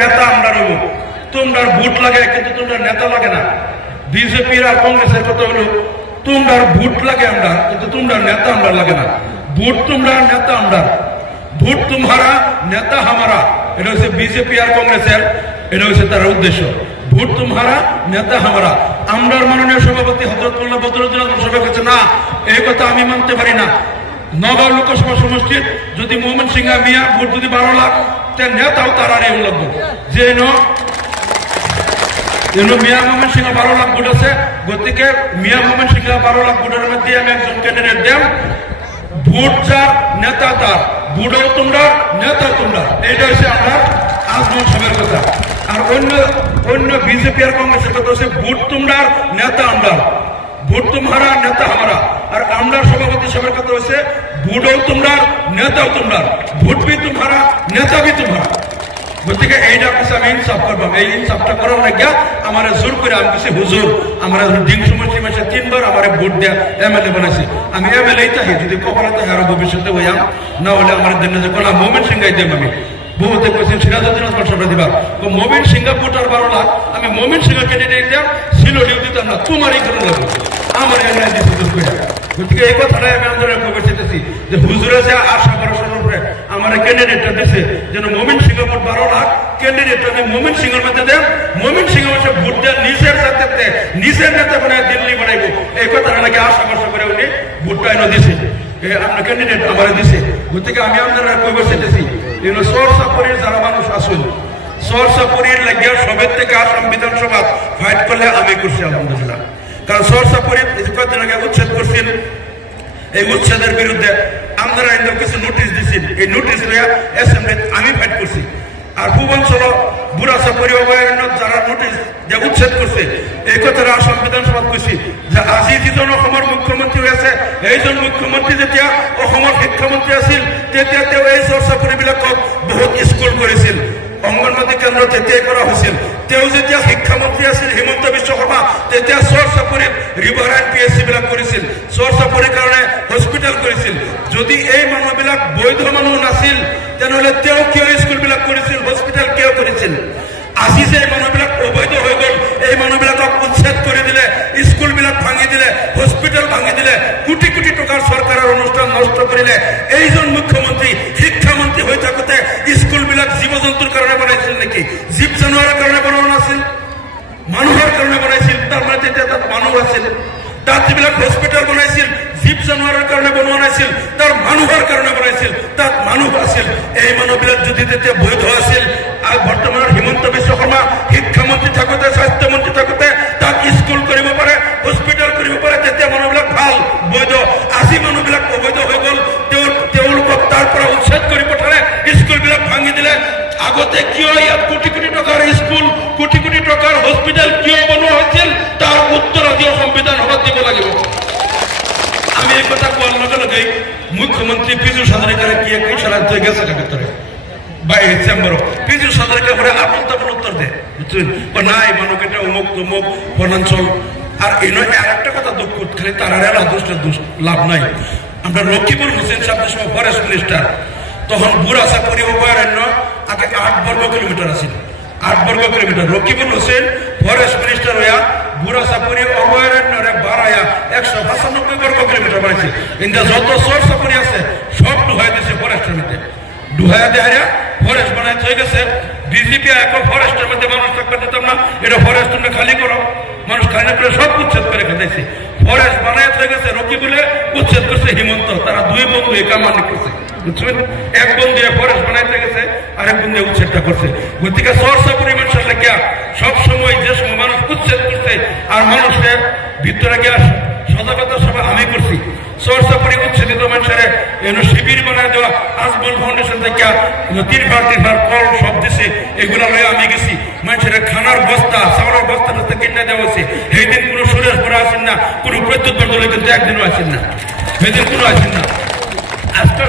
নেতা আমরা রইব, তোমরা ভোট লাগে কিন্তু তোমরা নেতা লাগে না। বিজেপির আর কংগ্রেসের কথা হলো তোমরা ভোট লাগে আমরা কিন্তু তোমরা নেতা আমরা লাগে না। ভোট তোমরা, নেতা আমরা। ভোট তোমারা, নেতা হামারা। এটা হচ্ছে বিজেপি আর কংগ্রেসের, এটা হচ্ছে তার উদ্দেশ্য। ভোট তোমারা, নেতা হামারা। আমরার মাননীয় সভাপতি হযরত মোল্লা বদরুদ্দীন সাহেবের কাছে না, এই কথা আমি মানতে পারি না। নগাঁও লোকসভা সমষ্টির যদি মোহাম্মদ সিংহা মিয়া ভোট যদি 12 লাখ, নেতাও তার আর লাগবে যে মিয়া মোহাম্মদ সিংহা 12 লাখ ভোট আছে। গতিকে মিয়া মোহাম্মদ সিংহা 12 লাখ ভোটের মধ্যে আমি একজন ক্যান্ডিডেট দেব। ভোট যার, নেতা তার। ভোটও তোমরা, নেতা তোমরা। এইটা হচ্ছে আমরা আজমল সাহেবের কথা। আর অন্য বিজেপি আর কংগ্রেসের কথা হচ্ছে ভোট তোমরা, নেতা আমরা। ভোট তোমারা, নেতা হামারা। আর আমরা সভাপতি সাহেবের কথা হচ্ছে ভোটও তোমরা, নেতাও তোমরা। ভোট ভি তোমারা, নেতা ভি তোমারা। গতিকে এইটা কাছে আমি ইনসাফ করবাম। এই ইনসাফটা করার লাগিয়া আমার জোর করে আমি কিছু হুজুর আমার ডিং সমষ্টি মাসে 3 বার আমার ভোট দেয়া এমএলএ বানাইছি। আমি এমএলএ তাই যদি কপালে তাই আরো ভবিষ্যতে হইয়াম, না হলে আমার দিন যে কোলা মোমেন সিংহাই দেব। আমি বহুতে কইছি সিরাজউদ্দিন সরকার দিবা মোমেন সিংহা ভোটার 12 লাখ, আমি মোমেন সিংহা ক্যান্ডিডেট দেব। সিলোডিও দিতাম না, তোমারই করে লাগবে আমার এমএলএ দিতে দূর করে। গতিকে এই কথাটাই আমি আন্দোলন করতে চাইতেছি যে হুজুরে যে আশা ভরসার উপরে আমার ক্যান্ডিডেটটা দিচ্ছে যেন মোমেন সিংহ ভোট 12 লাখ ক্যান্ডিডেট আমি মোমেন সিংহের মধ্যে দেব। মোমেন সিংহ হচ্ছে ভোট দেন নিজের সাথে নিজের নেতা বানায় দিল্লি বানাইব। এই কথাটা নাকি আশা ভরসা করে উনি ভোটটা এনে দিছে, আপনার ক্যান্ডিডেট আমার দিছে। গতিকে আমি আন্দোলন করতে চাইতেছি সরসাপুরের যারা মানুষ আসুন, সরসাপুরের লাগিয়া সবের থেকে আসাম বিধানসভা ফাইট করলে আমি করছি আলহামদুলিল্লাহ। কারণ সরসাপুরে কয়েকদিন আগে উচ্ছেদ করছেন, এই উচ্ছেদের বিরুদ্ধে আপনারা কিছু নোটিশ দিচ্ছেন। এই নোটিশ অ্যাসেম্বলি আমি ফাইট করছি। আর পূর্বাঞ্চল বুড়াচাপড়ি অভয়ারণ্য যারা নোটিশ যে উচ্ছেদ করছে, এই কথাটা আসাম বিধানসভা কইছি যে আজি যিজন অসমৰ মুখ্যমন্ত্রী হয়েছে, এইজন মুখ্যমন্ত্রী যেতিয়া অসমৰ শিক্ষামন্ত্রী আছিল তেতিয়া তেওঁ এই চৰচাপৰি বিলাকক বহুত স্কুল করেছিল, অংগনবাদী কেন্দ্র তেতিয়াই করা হয়েছিল। তেওঁ যেতিয়া শিক্ষামন্ত্রী আছিল হিমন্ত বিশ্ব শৰ্মা, তেতিয়া চৰচাপৰিত ৰিভাৰাইন PSC বিলাক করেছিল, চৰচাপৰিৰ কাৰণে হস্পিটেল করেছিল। যদি এই মানুহবিলাক বৈধ মানুহ নাছিল তেনেহলে তেওঁ কিয় স্কুল বিলাক করেছিল, হস্পিটেল কিয় করেছিল? আজি যে মানুহবিলাক অবৈধ হৈ গল, এই মানুহবিলাকক উচ্ছেদ করে দিলে, স্কুল বিলাক ভাঙি দিলে, হস্পিটেল ভাঙি দিলে, কোটি কোটি টাকার সরকারের অনুষ্ঠান নষ্ট করিলে, এইজন মুখ্যমন্ত্রী শিক্ষামন্ত্রী হয়ে থাকতে স্কুল বিলাক জীৱ জন্তুর কারণে বানাইছিল নাকি? জীব জানোয়ারের কারণে বানানো আছিল, মানুহৰ কারণে বানাইছিল। তার মানে তেতিয়া তাত মানুহ আছিল। তাত যিবিলাক হস্পিটেল বনাইছিল জীব জানোয়ারের কারণে বনোৱা নাছিল, তার মানুহৰ কারণে বনাইছিল, তাত মানুহ আছিল। এই মানুহবিলাক যদি তেতিয়া বৈধ আছিল, আর বর্তমানের হিমন্ত বিশ্ব শর্মা শিক্ষামন্ত্রী থাকতে, স্বাস্থ্যমন্ত্রী থাকতে তাত স্কুল কৰিব পাৰে, হস্পিটেল কৰিব পাৰে, তেতিয়া মানুহবিলাক ভাল বৈধ। আজি মানুহবিলাক অবৈধ হৈ গল, তেওঁলোকক তাৰ পৰা উচ্ছেদ কৰি পঠালে, স্কুলবিলাক ভাঙি দিলে। আগতে কিয় ইয়াত কোটি কোটি টকাৰ স্কুল, কোটি কোটি টকাৰ হস্পিটেল কিয় বনোৱা হৈছিল, তাৰ উত্তৰ আজি সংবিধান সভাত দিব লাগিব। আমি এই কথা কোৱাৰ লগে লগে মুখ্যমন্ত্রী পীযুষ হাজারিকারে কি এক ইশারা হয়ে গেছে ভিতরে বাইরে চেম্বার পীযুষ হাজারিকা করে আপন তখন উত্তর দেয়, বুঝছেন না এই মানুষ এটা অমুক তমুক বনাঞ্চল। আর এই নয় আর একটা কথা দুঃখ খালি তারা লাভ নাই। আমরা রকিবুল হোসেন সাহেবের সময় ফরেস্ট মিনিস্টার, তখন বুড়াচাপড়ি অভয়ারণ্য আগে 8 বর্গ কিলোমিটার আছে, 8 বর্গ kilometre. Rakibul Hossain forest minister হইয়া বুড়াচাপড়ি অভয়ারণ্যরে বাড়াইয়া 195 বর্গ কিলোমিটার বাড়াইছে। কিন্তু যত চরচাপড়ি আছে সব ডুহাই দিয়েছে ফরেস্টের মধ্যে, ডুহাইয়া দেহারিয়া ফরেস্ট বানাই হয়ে গেছে। বিজেপি এখন ফরেস্টের মধ্যে মানুষ থাকতে দিতাম না, এটা ফরেস্ট তোমরা খালি করো। মানুষ খালি করে সব উচ্ছেদ করে খেতেছে, ফরেস্ট বানাই হয়ে গেছে। রকিবুলে উচ্ছেদ করছে হিমন্ত, তারা 2 বন্ধু এই কামানি করছে, বুঝছেন? এক বন্ধু ফরেস্ট বানাইতে গেছে, আরেক বন্ধু উচ্ছেদটা করছে। গতিকে চরচাপড়ি মানুষের লাগিয়া সবসময় যে সময় মানুষ উচ্ছেদ করছে আর মানুষের ভিতরে গিয়া সজাগতা সভা আমি করছি। চরচাপড়ি উচ্ছেদিত মানুষের শিবির বানায় দেওয়া, আজমল ফাউন্ডেশন থেকে তিরফার কল সব দিছে, এগুলা লয়ে আমি গেছি। মানুষের খানার বস্তা, চাউলের বস্তা টাস্তা কিনে দেওয়া হয়েছে। এই দিন কোনো সুরেশ করে আসেন না, কোনো প্রত্যুত্তর দলে কিন্তু একদিনও আসেন না, সেদিন কোনো আসেন না। আজকাল